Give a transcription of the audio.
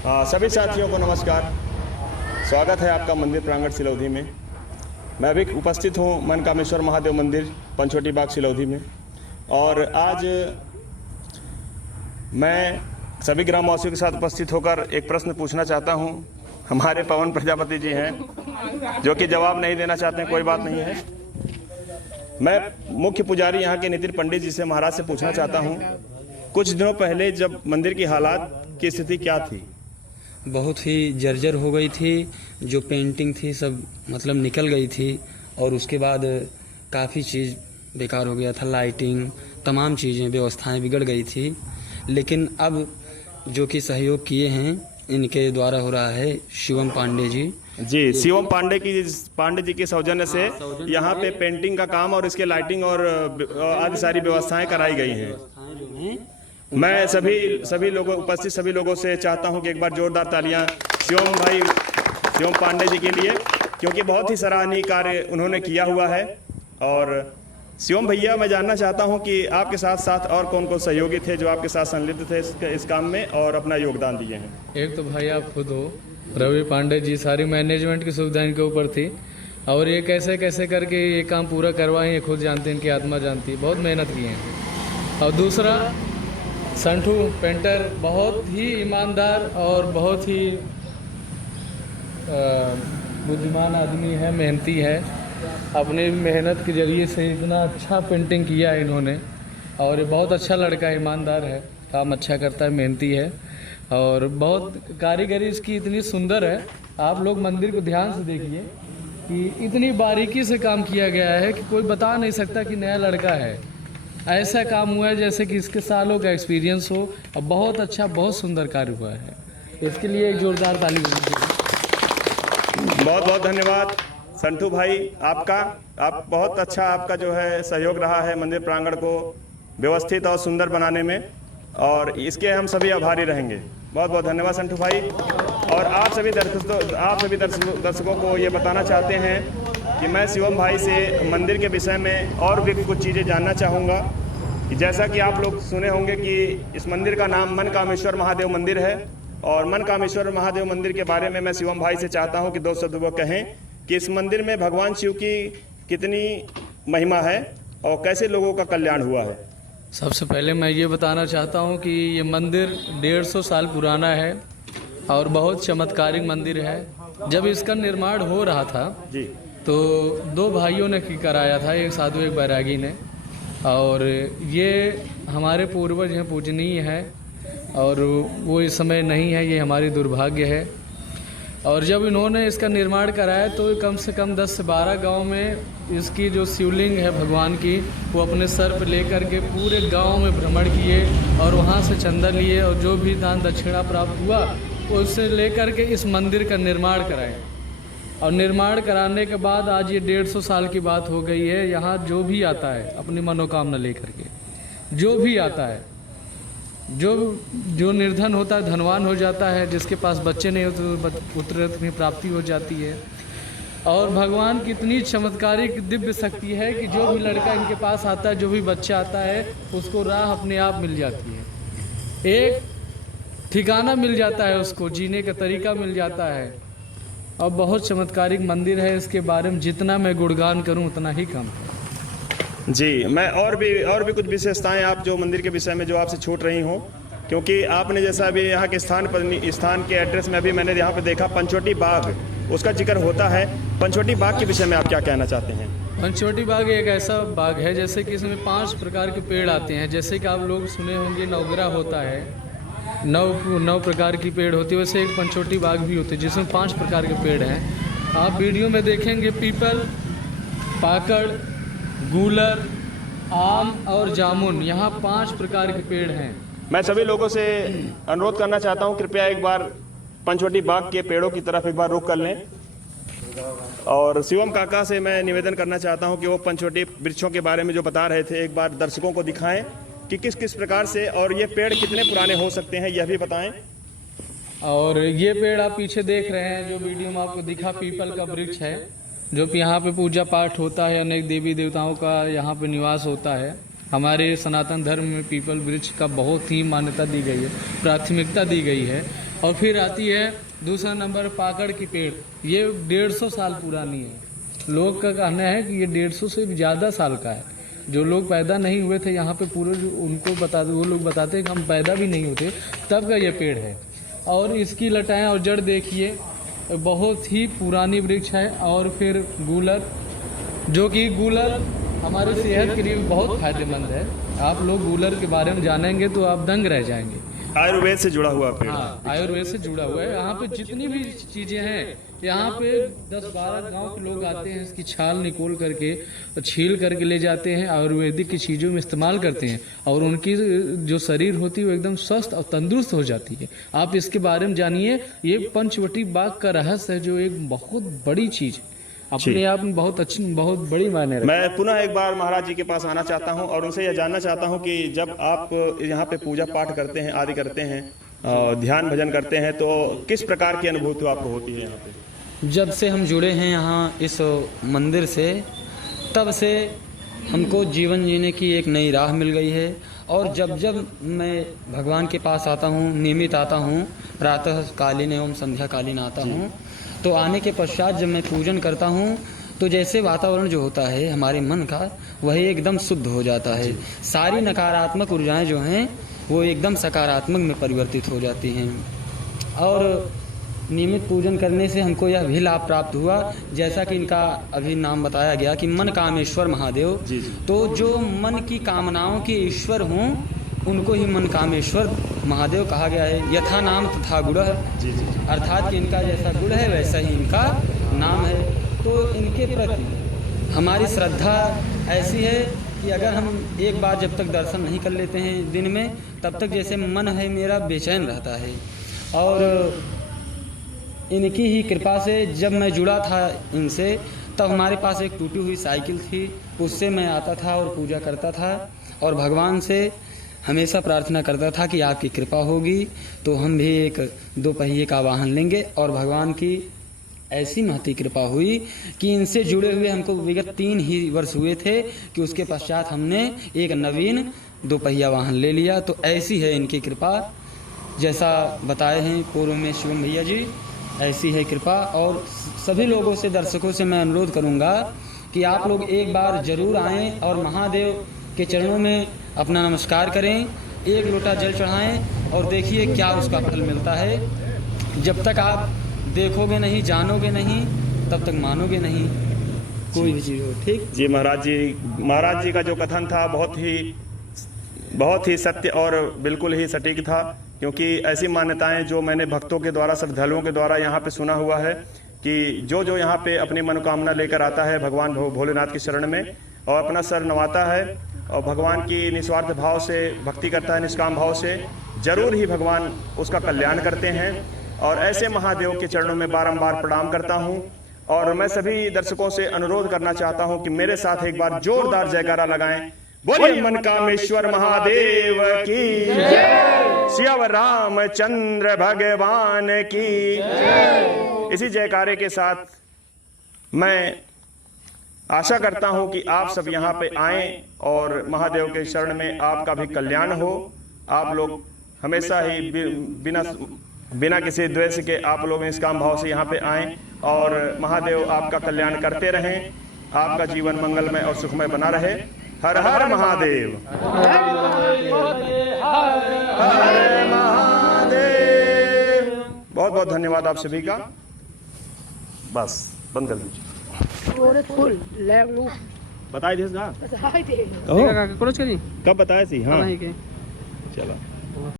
सभी साथियों को नमस्कार। स्वागत है आपका मंदिर प्रांगण सिलौधी में। मैं अभी उपस्थित हूँ मनकामेश्वर महादेव मंदिर पंचवटी बाग सिलौधी में। और आज मैं सभी ग्रामवासियों के साथ उपस्थित होकर एक प्रश्न पूछना चाहता हूँ। हमारे पवन प्रजापति जी हैं जो कि जवाब नहीं देना चाहते हैं, कोई बात नहीं है। मैं मुख्य पुजारी यहाँ के नितिन पंडित जी से महाराज से पूछना चाहता हूँ, कुछ दिनों पहले जब मंदिर की हालात की स्थिति क्या थी? बहुत ही जर्जर हो गई थी। जो पेंटिंग थी सब मतलब निकल गई थी और उसके बाद काफ़ी चीज़ बेकार हो गया था। लाइटिंग तमाम चीज़ें व्यवस्थाएं बिगड़ गई थी। लेकिन अब जो कि सहयोग किए हैं इनके द्वारा हो रहा है। शिवम पांडे जी शिवम पांडे जी के सौजन्य से यहाँ पे पेंटिंग का काम और इसके लाइटिंग और आदि सारी व्यवस्थाएं कराई गई हैं। मैं सभी लोगों उपस्थित सभी लोगों से चाहता हूं कि एक बार जोरदार तालियां शिवम पांडे जी के लिए, क्योंकि बहुत ही सराहनीय कार्य उन्होंने किया हुआ है। और शिवम भैया, मैं जानना चाहता हूं कि आपके साथ साथ और कौन कौन सहयोगी थे जो आपके साथ संलिप्त थे इस काम में और अपना योगदान दिए हैं? एक तो भाई आप खुद हो, रवि पांडे जी। सारी मैनेजमेंट की सुविधा इनके ऊपर थी और ये कैसे कैसे करके ये काम पूरा करवाएं ये खुद जानते हैं, इनकी आत्मा जानती है। बहुत मेहनत की है। और दूसरा संठू पेंटर बहुत ही ईमानदार और बहुत ही बुद्धिमान आदमी है, मेहनती है। अपने मेहनत के जरिए से इतना अच्छा पेंटिंग किया है इन्होंने। और ये बहुत अच्छा लड़का है, ईमानदार है, काम अच्छा करता है, मेहनती है और बहुत कारीगरी इसकी इतनी सुंदर है। आप लोग मंदिर को ध्यान से देखिए कि इतनी बारीकी से काम किया गया है कि कोई बता नहीं सकता कि नया लड़का है। ऐसा काम हुआ है जैसे कि इसके सालों का एक्सपीरियंस हो और बहुत अच्छा, बहुत सुंदर कार्य हुआ है। इसके लिए एक जोरदार ताली होनी चाहिए। बहुत बहुत धन्यवाद संठू भाई आपका। आप बहुत अच्छा आपका जो है सहयोग रहा है मंदिर प्रांगण को व्यवस्थित और सुंदर बनाने में, और इसके हम सभी आभारी रहेंगे। बहुत बहुत धन्यवाद संठू भाई। और आप सभी दर्शकों को ये बताना चाहते हैं कि मैं शिवम भाई से मंदिर के विषय में और भी कुछ चीज़ें जानना चाहूँगा। कि जैसा कि आप लोग सुने होंगे कि इस मंदिर का नाम मनकामेश्वर महादेव मंदिर है, और मनकामेश्वर महादेव मंदिर के बारे में मैं शिवम भाई से चाहता हूँ कि दो शब्द वो कहें कि इस मंदिर में भगवान शिव की कितनी महिमा है और कैसे लोगों का कल्याण हुआ है। सबसे पहले मैं ये बताना चाहता हूँ कि ये मंदिर 150 साल पुराना है और बहुत चमत्कारिक मंदिर है। जब इसका निर्माण हो रहा था जी, तो दो भाइयों ने कराया था, एक साधु एक बैरागी ने। और ये हमारे पूर्वज हैं, पूजनीय है और वो इस समय नहीं है, ये हमारी दुर्भाग्य है। और जब इन्होंने इसका निर्माण कराया तो कम से कम 10 से 12 गांव में इसकी जो शिवलिंग है भगवान की, वो अपने सर पर लेकर के पूरे गांव में भ्रमण किए और वहाँ से चंदा लिए और जो भी दान दक्षिणा प्राप्त हुआ उससे लेकर के इस मंदिर का निर्माण कराए। और निर्माण कराने के बाद आज ये 150 साल की बात हो गई है। यहाँ जो भी आता है अपनी मनोकामना लेकर के, जो भी आता है, जो निर्धन होता है धनवान हो जाता है, जिसके पास बच्चे नहीं होते तो पुत्र की प्राप्ति हो जाती है। और भगवान की इतनी चमत्कारिक दिव्य शक्ति है कि जो भी लड़का इनके पास आता है, जो भी बच्चा आता है, उसको राह अपने आप मिल जाती है, एक ठिकाना मिल जाता है, उसको जीने का तरीका मिल जाता है। और बहुत चमत्कारिक मंदिर है। इसके बारे में जितना मैं गुणगान करूं उतना ही कम है। जी, मैं और भी कुछ विशेषताएं आप जो मंदिर के विषय में जो आपसे छूट रही हों, क्योंकि आपने जैसा अभी यहाँ के स्थान के एड्रेस में अभी मैंने यहाँ पे देखा पंचवटी बाग, उसका जिक्र होता है। पंचवटी बाग के विषय में आप क्या कहना चाहते हैं? पंचवटी बाग एक ऐसा बाग है जैसे कि इसमें 5 प्रकार के पेड़ आते हैं। जैसे कि आप लोग सुने होंगे नवग्रह होता है, 9 प्रकार की पेड़ होती है, वैसे एक पंचवटी बाग भी होती है जिसमें 5 प्रकार के पेड़ हैं। आप वीडियो में देखेंगे पीपल, पाकड़, गूलर, आम और जामुन, यहाँ 5 प्रकार के पेड़ हैं। मैं सभी लोगों से अनुरोध करना चाहता हूँ, कृपया एक बार पंचवटी बाग के पेड़ों की तरफ एक बार रुख कर लें। और शिवम काका से मैं निवेदन करना चाहता हूँ कि वो पंचवटी वृक्षों के बारे में जो बता रहे थे एक बार दर्शकों को दिखाएं कि किस किस प्रकार से और ये पेड़ कितने पुराने हो सकते हैं, यह भी बताएं। और ये पेड़ आप पीछे देख रहे हैं जो वीडियो में आपको दिखा, पीपल का वृक्ष है जो कि यहाँ पे पूजा पाठ होता है, अनेक देवी देवताओं का यहाँ पे निवास होता है। हमारे सनातन धर्म में पीपल वृक्ष का बहुत ही मान्यता दी गई है, प्राथमिकता दी गई है। और फिर आती है दूसरा नंबर पाकड़ की पेड़, ये 150 साल पुरानी है। लोग का कहना है कि ये 150 से ज़्यादा साल का है। जो लोग पैदा नहीं हुए थे यहाँ पे पूरे, उनको वो लोग बताते हैं कि हम पैदा भी नहीं होते तब का ये पेड़ है। और इसकी लटाएं और जड़ देखिए, बहुत ही पुरानी वृक्ष है। और फिर गूलर, जो कि गूलर हमारी सेहत के लिए बहुत फायदेमंद है। आप लोग गूलर के बारे में जानेंगे तो आप दंग रह जाएंगे। आयुर्वेद से जुड़ा हुआ पेड़। हाँ, आयुर्वेद से जुड़ा हुआ है। यहाँ पे जितनी भी चीजें हैं, यहाँ पे 10-12 गांव के लोग आते हैं, इसकी छाल निकोल करके छील करके ले जाते हैं, आयुर्वेदिक की चीज़ों में इस्तेमाल करते हैं और उनकी जो शरीर होती है वो एकदम स्वस्थ और तंदुरुस्त हो जाती है। आप इसके बारे में जानिए। ये पंचवटी बाग का रहस्य है, जो एक बहुत बड़ी चीज़ है, अपने आप में बहुत अच्छी, बहुत बड़ी मायने रखती है। मैं पुनः एक बार महाराज जी के पास आना चाहता हूं और उनसे यह जानना चाहता हूं कि जब आप यहाँ पे पूजा पाठ करते हैं, आदि करते हैं, ध्यान भजन करते हैं, तो किस प्रकार की अनुभूति आपको होती है यहाँ पे? जब से हम जुड़े हैं यहाँ इस मंदिर से, तब से हमको जीवन जीने की एक नई राह मिल गई है। और जब जब मैं भगवान के पास आता हूँ, नियमित आता हूँ, प्रातः कालीन एवं संध्या कालीन आता हूँ, तो आने के पश्चात जब मैं पूजन करता हूँ तो जैसे वातावरण जो होता है हमारे मन का, वही एकदम शुद्ध हो जाता है। सारी नकारात्मक ऊर्जाएं जो हैं वो एकदम सकारात्मक में परिवर्तित हो जाती हैं। और नियमित पूजन करने से हमको यह भी लाभ प्राप्त हुआ, जैसा कि इनका अभी नाम बताया गया कि मन कामेश्वर महादेव। तो जो मन की कामनाओं के ईश्वर हों उनको ही मन कामेश्वर महादेव कहा गया है। यथा नाम तथा गुण, अर्थात कि इनका जैसा गुण है वैसा ही इनका नाम है। तो इनके प्रति हमारी श्रद्धा ऐसी है कि अगर हम एक बार जब तक दर्शन नहीं कर लेते हैं दिन में, तब तक जैसे मन है मेरा बेचैन रहता है। और इनकी ही कृपा से जब मैं जुड़ा था इनसे, तब हमारे पास एक टूटी हुई साइकिल थी, उससे मैं आता था और पूजा करता था और भगवान से हमेशा प्रार्थना करता था कि आपकी कृपा होगी तो हम भी एक 2 पहिए का वाहन लेंगे। और भगवान की ऐसी महती कृपा हुई कि इनसे जुड़े हुए हमको विगत 3 ही वर्ष हुए थे कि उसके पश्चात हमने एक नवीन 2 पहिया वाहन ले लिया। तो ऐसी है इनकी कृपा, जैसा बताए हैं पूर्व में शिवम भैया जी, ऐसी है कृपा। और सभी लोगों से, दर्शकों से मैं अनुरोध करूंगा कि आप लोग एक बार जरूर आएं और महादेव के चरणों में अपना नमस्कार करें, 1 लोटा जल चढ़ाएं और देखिए क्या उसका फल मिलता है। जब तक आप देखोगे नहीं, जानोगे नहीं, तब तक मानोगे नहीं कोई भी चीज़ हो। ठीक जी महाराज जी का जो कथन था बहुत ही सत्य और बिल्कुल ही सटीक था, क्योंकि ऐसी मान्यताएं जो मैंने भक्तों के द्वारा, श्रद्धालुओं के द्वारा यहाँ पे सुना हुआ है कि जो यहाँ पे अपनी मनोकामना लेकर आता है भगवान भोलेनाथ की शरण में और अपना सर नवाता है और भगवान की निस्वार्थ भाव से भक्ति करता है, निष्काम भाव से, जरूर ही भगवान उसका कल्याण करते हैं। और ऐसे महादेव के चरणों में बारंबार प्रणाम करता हूं। और मैं सभी दर्शकों से अनुरोध करना चाहता हूं कि मेरे साथ एक बार जोरदार जयकारा लगाएं। बोलिए मन कामेश्वर महादेव की जय, सिया रामचंद्र भगवान की जय। इसी जयकारे के साथ मैं आशा करता हूं कि आप सब यहाँ पे आएं और महादेव के शरण में आपका भी कल्याण हो। आप लोग हमेशा ही बिना किसी द्वेष के आप लोग निष्काम भाव से यहाँ पे आएं और महादेव आपका कल्याण करते रहें, आपका जीवन मंगलमय और सुखमय बना रहे। हर हर महादेव, हर महादेव। बहुत बहुत धन्यवाद आप सभी का। बस बंद कर दीजिए। बताए थे बताए थे कब बताए थी? हाँ चलो।